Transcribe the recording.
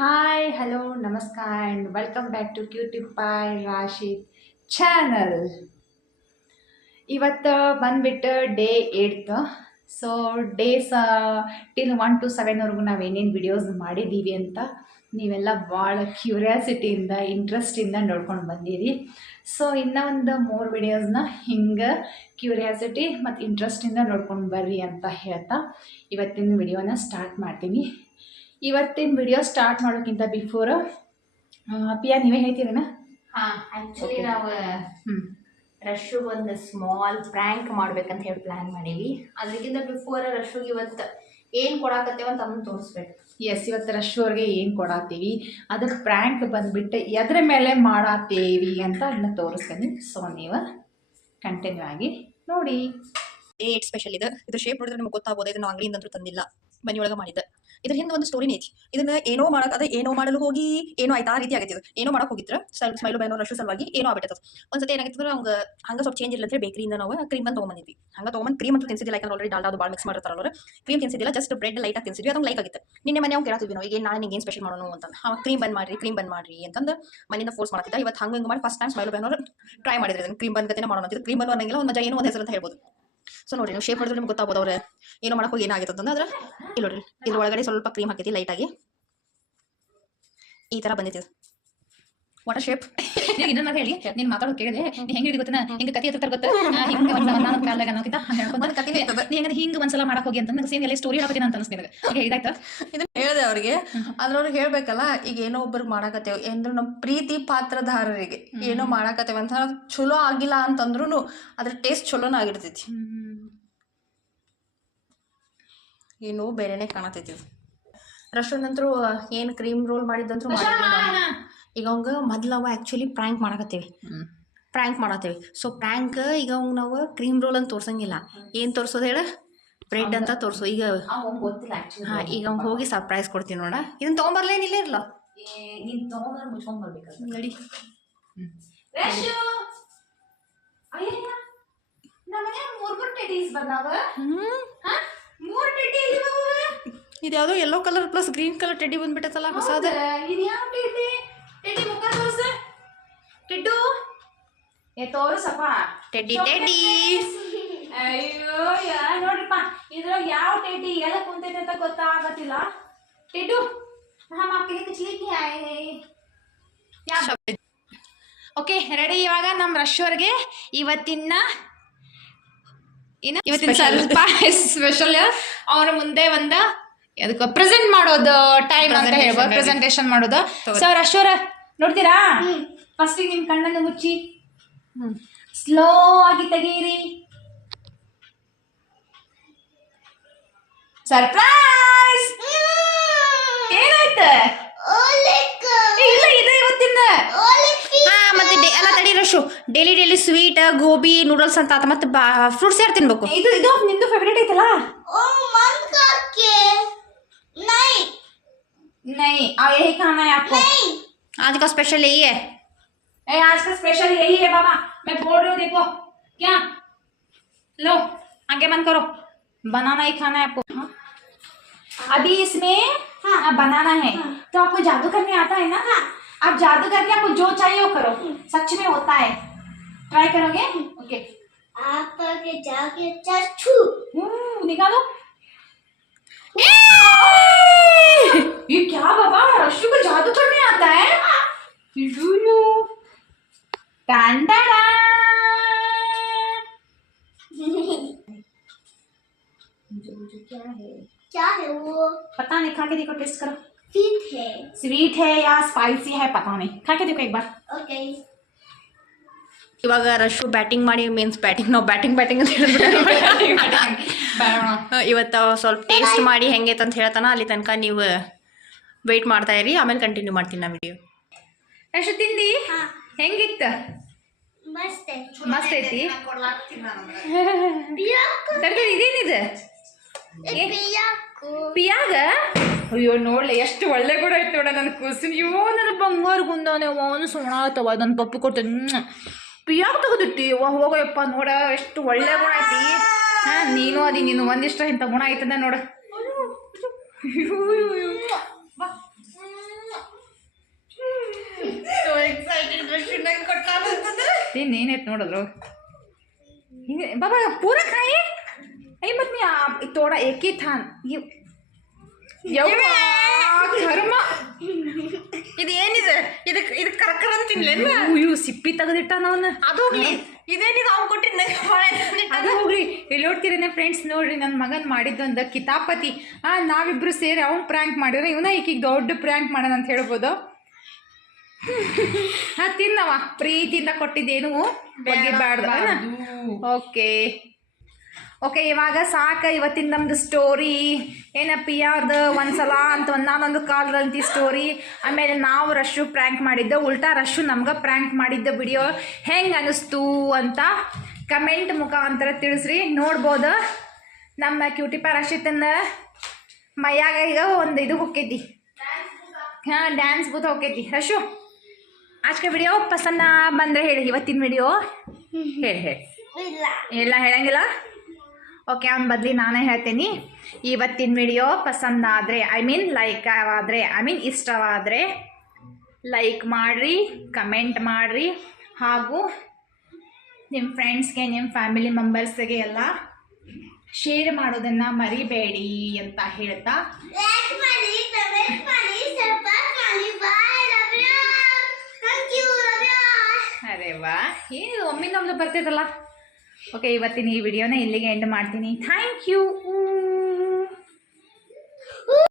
Hi hello ನಮಸ್ಕಾರ and welcome back to ಕ್ಯೂಟಿಪ್ by Rashid channel. ಇವತ್ತು ಬಂದುಬಿಟ್ಟು day 8th. So days till 1 to 7ವರೆಗೂ ನಾವೇನೇನು ವಿಡಿಯೋಸ್ ಮಾಡಿದ್ದೀವಿ ಅಂತ ನೀವೆಲ್ಲ ಭಾಳ ಕ್ಯೂರಿಯಾಸಿಟಿಯಿಂದ ಇಂಟ್ರೆಸ್ಟಿಂದ ನೋಡ್ಕೊಂಡು ಬಂದಿರಿ. ಸೊ ಇನ್ನೂ ಒಂದು 3 ವಿಡಿಯೋಸ್ನ ಹಿಂಗೆ ಕ್ಯೂರಿಯಾಸಿಟಿ ಮತ್ತು ಇಂಟ್ರೆಸ್ಟಿಂದ ನೋಡ್ಕೊಂಡು ಬರ್ರಿ ಅಂತ ಹೇಳ್ತಾ ಇವತ್ತಿನ ವಿಡಿಯೋನ ಸ್ಟಾರ್ಟ್ ಮಾಡ್ತೀನಿ. ಇವತ್ತಿನ ವಿಡಿಯೋ ಸ್ಟಾರ್ಟ್ ಮಾಡೋಕ್ಕಿಂತ ಬಿಫೋರ್ ಪಿಯಾ ನೀವೇ ಹೇಳ್ತೀರೇನ? ಆಕ್ಚುಲಿ ನಾವು ರಶು ಒಂದು ಸ್ಮಾಲ್ ಪ್ರ್ಯಾಂಕ್ ಮಾಡ್ಬೇಕಂತ ಹೇಳಿ ಪ್ಲಾನ್ ಮಾಡೀವಿ. ಅದಕ್ಕಿಂತ ಬಿಫೋರ್ ರಶುಗೆ ಇವತ್ತು ಏನು ಕೊಡಾಕತ್ತೇವ ಅಂತ ಅದನ್ನು ತೋರಿಸ್ಬೇಕು. ಎಸ್, ಇವತ್ತು ರಶು ಅವ್ರಿಗೆ ಏನು ಕೊಡಾತೀವಿ, ಅದಕ್ಕೆ ಪ್ರ್ಯಾಂಕ್ ಬಂದುಬಿಟ್ಟು ಎದ್ರ ಮೇಲೆ ಮಾಡಾತೀವಿ ಅಂತ ಅದನ್ನ ತೋರಿಸ್ತೀನಿ. ಸೊ ನೀವು ಕಂಟಿನ್ಯೂ ಆಗಿ ನೋಡಿ. ಏಟ್ ಸ್ಪೆಷಲ್ ಇದು ಶೇಪ್ ನೋಡಿದ್ರೆ ನಿಮ್ಗೆ ಗೊತ್ತಾಗ್ಬೋದು. ಇದನ್ನು ಅಂಗಡಿಯಿಂದ ತಂದಿಲ್ಲ, ಮನೆಯೊಳಗೆ ಮಾಡಿದ್ದೆ. ಇದ್ರ ಹಿಂದೆ ಒಂದು ಸ್ಟೋರಿನೇ ಐತಿ. ಇದನ್ನ ಏನೋ ಮಾಡಕ್ಕೆ ಅದೇ ಏನೋ ಮಾಡಲು ಹೋಗಿ ಏನೋ ಆಯ್ತು, ಆ ರೀತಿ ಆಗೈತಿ. ಇದು ಏನೋ ಮಾಡಕ್ಕೆ ಹೋಗಿದ್ರೆ ಸ್ಮೈಲು ಬೈನೋ ರಶು ಸಲುವಾಗಿ ಏನೋ ಆಗ್ಬಿಟ್ಟದ. ಒಂದ್ಸತಿ ಏನಾಗಿತ್ತು ಅಂದ್ರೆ ಹಂಗೆ ಸ್ವಲ್ಪ ಚೇಂಜ್ ಇಲ್ಲಂದ್ರೆ ಬೇಕರಿಯಿಂದ ನಾವು ಕ್ರೀಮ್ ಬಂದು ತೊಗೊಂಬಂದಿದ್ವಿ. ಹಂಗೆ ತೊಗೊಂಬಂದು ಕ್ರೀಮ್ ಅಂತೂ ತಿನ್ಸಿದ್ದಿಲ್ಲ, ಯಾಕಂದ್ರೆ ಆಲ್ರೆಡಿ ಡಾಲ್ಡಾ ಅದು ಭಾಳ ಮಿಕ್ಸ್ ಮಾಡಿರ್ತಾರಲ್ಲ ಅವರು. ಕ್ರೀಮ್ ತಿನ್ಸಿದ್ದಿಲ್ಲ, ಜಸ್ಟ್ ಬ್ರೆಡ್ ಲೈಟಾಗಿ ತಿನ್ಸಿದ್ವಿ. ಅದೊಂದು ಲೈಕ್ ಆಗಿತ್ತು. ನಿನ್ನೆ ಮನೆ ಅವ್ನು ಕೇಳ್ತಿದ್ವಿ ನಾವು, ಈಗ ನಾಳೆ ನಿಂಗೆ ಏನು ಸ್ಪೆಷಲ್ ಮಾಡೋಣ ಅಂತ. ಕ್ರೀಮ್ ಬಂದ್ ಮಾಡ್ರಿ ಅಂತಂದು ಮನೆಯಿಂದ ಫೋರ್ಸ್ ಮಾಡ್ತಿದ್ದ. ಇವತ್ತು ಹಂಗೆ ಮಾಡಿ ಫಸ್ಟ್ ಟೈಮ್ ಸ್ಮೈಲು ಬೈನೋರು ಟ್ರೈ ಮಾಡಿದ್ರೆ ಅದನ್ನು ಕ್ರೀಮ್ ಬಂದ್ಕತೆ ಮಾಡೋಣ ಅಂತ. ಕ್ರೀಮ್ ಬಂದು ಅನ್ನಂಗಿಲ್ಲ, ಒಂದು ಮಜಾ ಏನೋ ಒಂದು ಹೆಸರು ಅಂತ ಹೇಳ್ಬೋದು. ಸೊ ನೋಡಿ, ನೀವು ಶೇಪ್ ಮಾಡಿದ್ರೆ ನಿಮ್ಗೆ ಗೊತ್ತಾಗ್ಬೋದು ಅವ್ರು ಏನೋ ಮಾಡಕ್ಕೆ ಹೋಗಿ ಏನಾಗಿತ್ತು ಅಂತಂದ್ರೆ. ಇಲ್ಲಿ ನೋಡ್ರಿ, ಇದ್ರ ಒಳಗಡೆ ಸ್ವಲ್ಪ ಕ್ರೀಮ್ ಹಾಕೈತಿ ಲೈಟಾಗಿ, ಈ ಥರ ಬಂದಿತ್ತು. Water shape. ಇನ್ನೊಂದು ಹೇಳಿ, ನೀನು ಮಾತಾಡೋ ಕೇಳಿದೆ, ನೀ ಹೆಂಗೆ ಹಿಡಿ ಗೊತ್ತಾ, ಹಿಂಗೆ ಕತೆ ಎತ್ತರ ಗೊತ್ತಾ, ಹಿಂಗೆ ನಾನು ಕಾಲಾಗ ಅನ್ನೋಕ್ಕಿಂತ ಹಿಂಗೆ ಒಂದ್ಸಲ ಮಾಡಕ್ಕೆ ಹೋಗಿ ಅಂತ ನನಗೆ ಸೇಮ್ ಎಲ್ಲ ಸ್ಟೋರಿ ಹಾಕೋತೀನಿ ಅಂತ ಅನಿಸ್ತೀನಿ. ನನಗೆ ಇದಾಯ್ತಾ ಇದನ್ನ ಹೇಳಿದೆ ಅವ್ರಿಗೆ. ಆದ್ರೆ ಅವ್ರಿಗೆ ಹೇಳ್ಬೇಕಲ್ಲ, ಈಗ ಏನೋ ಒಬ್ಬರಿಗೆ ಮಾಡಾಕತ್ತೇವೆ ಅಂದ್ರೆ ನಮ್ಮ ಪ್ರೀತಿ ಪಾತ್ರಧಾರರಿಗೆ ಏನೋ ಮಾಡಾಕತ್ತೇವೆ ಅಂತ ಚಲೋ ಆಗಿಲ್ಲ ಅಂತಂದ್ರೂ ಅದ್ರ ಟೇಸ್ಟ್ ಚಲೋನ ಆಗಿರ್ತೈತಿ, ಏನೋ ಬೇರೆನೆ ಕಾಣತೈತಿ. ರಶನಂತರೂ ಏನು ಕ್ರೀಮ್ ರೋಲ್ ಮಾಡಿದ್ದಂತರೂ ಮಾಡಿದ್ವಿ. ಈಗ ಅವಂಗೆ ಮೊದ್ಲು ನಾವು ಆ್ಯಕ್ಚುಲಿ ಪ್ರ್ಯಾಂಕ್ ಮಾಡತ್ತೇವೆ. ಸೊ ಪ್ರ್ಯಾಂಕ್ ಈಗ ಅವಂಗೆ ನಾವು ಕ್ರೀಮ್ ರೋಲ್ ಅಂತ ತೋರ್ಸಂಗಿಲ್ಲ. ಏನು ತೋರಿಸೋದು ಹೇಳ, ಬ್ರೆಡ್ ಅಂತ ತೋರಿಸು. ಈಗ ಹಾಂ, ಈಗ ಅವ್ನು ಹೋಗಿ ಸರ್ಪ್ರೈಸ್ ಕೊಡ್ತೀನಿ ನೋಡ. ಇದನ್ನ ತೊಗೊಂಬರ್ಲೇನಿಲ್ಲ ಇರಲ್ಲ, ನೀನು ತೊಗೊಂಡ್ರೆ ಮುಚ್ಕೊಂಡು ಬರ್ಬೇಕು ನಡಿ. ಇದು ಯಾವುದೋ yellow colour plus green colour teddy ಬಂದ್ಬಿಟ್ಟೈತಲ್ಲ ಹೊಸದ. ತೋರಿಸಪ್ಪ ಟೆಡ್ಡಿ. ಅಯ್ಯೋ ನೋಡ್ರಿಪ್ಪ, ಇದ್ರಾಗ ಯಾವ ಟೆಡ್ಡಿ ಎಲ್ಲ ಕುಂತೈತೆ ಅಂತ ಗೊತ್ತಾಗತ್ತಿಲ್ಲ. ಟಿಡ್ಡು ಓಕೆ ರೆಡಿ. ಇವಾಗ ನಮ್ಮ ರಶ್ ಅವ್ರಿಗೆ ಇವತ್ತಿನ ಸ್ವಲ್ಪ ಸ್ಪೆಷಲ್ ಅವ್ರ ಮುಂದೆ ಒಂದು ಅದಕ್ಕೆ ಪ್ರೆಸೆಂಟ್ ಮಾಡೋದು ಟೈಮ್ ಅಂತ ಹೇಳ್ಬೋದು, ಪ್ರೆಸೆಂಟೇಷನ್ ಮಾಡೋದು. ಸೊ ರಶ್ ಅವ್ರ ನೋಡ್ತೀರಾ, ಫಸ್ಟಿಗೆ ನಿಮ್ಮ ಕಣ್ಣನ್ನು ಮುಚ್ಚಿ ಸ್ಲೋ ಆಗಿ ತೆಗೀರಿ. ಸರ್ಪ್ರೈಸ್! ಏನಾಯ್ತು? ಇಲ್ಲ, ಇದೆ ಇವತ್ತಿನ. ಮತ್ತೆ ಎಲ್ಲ ತಡಿ Rashu, daily sweet gobi noodles ಅಂತ ಆತ, ಮತ್ತೆ ಫ್ರೂಟ್ಸ್ ಯಾರು ತಿನ್ಬೇಕು? ಇದು ನಿಂದು ಫೇವರೇಟ್ ಐತಲ್ಲ. नहीं अब यही खाना है आपको. आज का स्पेशल यही है. आज का स्पेशल यही है बाबा, मैं बोल रही हूँ. देखो क्या, लो आगे बंद करो. बनाना ही खाना है आपको. अभी इसमें बनाना है. तो आपको जादू करने आता है ना? आप जादू करके आपको जो चाहिए वो करो, सच में होता है. ट्राई करोगे? ओके. आप जाके चच्छू निकालो. ये क्या बाबा, रशु को जादू करने आता है? क्या है वो? पता नहीं, खा के देखो, टेस्ट करो. स्वीट है या स्पाइसी है पता नहीं, खा के देखो एक बार. ओके. ಇವಾಗ ರಶು ಬ್ಯಾಟಿಂಗ್ ಮಾಡಿ, ಮೀನ್ಸ್ ಬ್ಯಾಟಿಂಗ್ ನಾವು ಬ್ಯಾಟಿಂಗ್ ಅಂತ ಇವತ್ತು ಸ್ವಲ್ಪ ಟೇಸ್ಟ್ ಮಾಡಿ ಹೆಂಗೈತೆ ಅಂತ ಹೇಳ್ತಾನ. ಅಲ್ಲಿ ತನಕ ನೀವು ವೆಯ್ಟ್ ಮಾಡ್ತಾ ಇರಿ, ಆಮೇಲೆ ಕಂಟಿನ್ಯೂ ಮಾಡ್ತೀನಿ ನಾ ವಿಡಿಯೋ. ರಶು ತಿಂದಿ ಹೆಂಗಿತ್ತು? ಮಸ್ತ್ ಐತಿ. ಇದೇನಿದೆ ಪಿಯಾಗ? ಅಯ್ಯೋ ನೋಡ್ಲೆ ಎಷ್ಟು ಒಳ್ಳೆ ಕೂಡ ಐತೆ ನೋಡ. ನನ್ನ ಕೂಸಿನ ಅಯ್ಯೋ ನನ್ನ ಬಂಗಾರ ಗುಂದವನೆ ಅವನು ಸೋಣ ಆತವ, ನನ್ನ ಪಪ್ಪಿ ಕೊಡ್ತೇನೆ. ಪಿಯಾಗ ತೆಗೆದಿಟ್ಟಿ ಹೋಗಯಪ್ಪ, ನೋಡ ಎಷ್ಟು ಒಳ್ಳೆ ಗುಣ ಐತಿ. ನೀನು ಅದಿ, ನೀನು ಒಂದಿಷ್ಟ ಇಂಥ ಗುಣ ಐತದ ನೋಡ. ಇನ್ನೇನೈತೆ ನೋಡಿದ್ರು ಹಿಂಗೆ ಬಾಬಾ ಪೂರ ಕಾಯಿ ಐ ಮತ್ತು ನೀ ತೋಡ ಏಕಿ ಥಾನ್ ಕರ್ಮ ಇದು ಏನಿದೆ ಇದಕ್ಕೆ ಕರ್ಕರ ಅಂತ ತಿನ್ಲೇನು ಇವು ಸಿಪ್ಪಿ ತೆಗೆದಿಟ್ಟ ನಾವನ್ನ ಅದು ಹೋಗ್ಲಿ ಇದೇನಿದು ಅವ್ನು ಕೊಟ್ಟಿದ್ದ ಅದು ಹೋಗ್ರಿ ಇಲ್ಲಿ ನೋಡ್ತೀರೇನೆ ಫ್ರೆಂಡ್ಸ್ ನೋಡ್ರಿ ನನ್ನ ಮಗನ್ ಮಾಡಿದ್ದೊಂದು ಕಿತಾಪತಿ ನಾವಿಬ್ರು ಸೇರಿ ಅವ್ನು ಪ್ರ್ಯಾಂಕ್ ಮಾಡಿದ್ರೆ ಇವನ ಈಕಿಗೆ ದೊಡ್ಡ ಪ್ರ್ಯಾಂಕ್ ಮಾಡೋಣ ಅಂತ ಹೇಳ್ಬೋದು ತಿನ್ನವ ಪ್ರೀತಿಯಿಂದ ಕೊಟ್ಟಿದ್ದೇನು ಬಗ್ಗೆ ಬ್ಯಾಡ್ದ ಓಕೆ ಇವಾಗ ಸಾಕ ಇವತ್ತಿನ ನಮ್ದು ಸ್ಟೋರಿ ಏನಪ್ಪ ಯಾರ್ದು ಒಂದ್ಸಲ ಅಂತ ನಾನೊಂದು ಕಾಲದಂತಿ ಸ್ಟೋರಿ ಆಮೇಲೆ ನಾವು ರಶ್ಶು ಪ್ರ್ಯಾಂಕ್ ಮಾಡಿದ್ದೆ ಉಲ್ಟಾ ರಶ್ಶು ನಮ್ಗೆ ಪ್ರ್ಯಾಂಕ್ ಮಾಡಿದ್ದ ವಿಡಿಯೋ ಹೆಂಗೆ ಅನ್ನಿಸ್ತು ಅಂತ ಕಮೆಂಟ್ ಮುಖಾಂತರ ತಿಳಿಸ್ರಿ ನೋಡ್ಬೋದು ನಮ್ಮ ಕ್ಯೂಟಿ ರಶಿತನ ಮೈಯಾಗ ಈಗ ಒಂದು ಇದು ಹೋಗ್ತೈತಿ ಡ್ಯಾನ್ಸ್ ಬೂತ್ ಹೋಗ್ತೈತಿ ರಶು ಆಜ್ಕೆ ವಿಡಿಯೋ ಪಸಂದ ಬಂದರೆ ಹೇಳಿ ಇವತ್ತಿನ ವಿಡಿಯೋ ಹೇಳಿ ಇಲ್ಲ ಹೇಳಂಗಿಲ್ಲ ಓಕೆ ಅವ್ನ ಬದಲಿ ನಾನೇ ಹೇಳ್ತೀನಿ ಇವತ್ತಿನ ವಿಡಿಯೋ ಪಸಂದ ಆದರೆ ಲೈಕ್ ಆದರೆ ಇಷ್ಟವಾದರೆ ಲೈಕ್ ಮಾಡಿರಿ ಕಮೆಂಟ್ ಮಾಡಿರಿ ಹಾಗೂ ನಿಮ್ಮ ಫ್ರೆಂಡ್ಸ್ಗೆ ನಿಮ್ಮ ಫ್ಯಾಮಿಲಿ ಮೆಂಬರ್ಸ್ಗೆ ಎಲ್ಲ ಶೇರ್ ಮಾಡೋದನ್ನು ಮರಿಬೇಡಿ ಅಂತ ಹೇಳ್ತಾ ಅರೆ ವಾ ಏನಿದು ಒಮ್ಮಿಂದೊಮ್ಮೆ ಬರ್ತೈತಲ್ಲ ಓಕೆ ಇವತ್ತಿನ ಈ ವಿಡಿಯೋನ ಇಲ್ಲಿಗೆ ಎಂಡ್ ಮಾಡ್ತೀನಿ ಥ್ಯಾಂಕ್ ಯು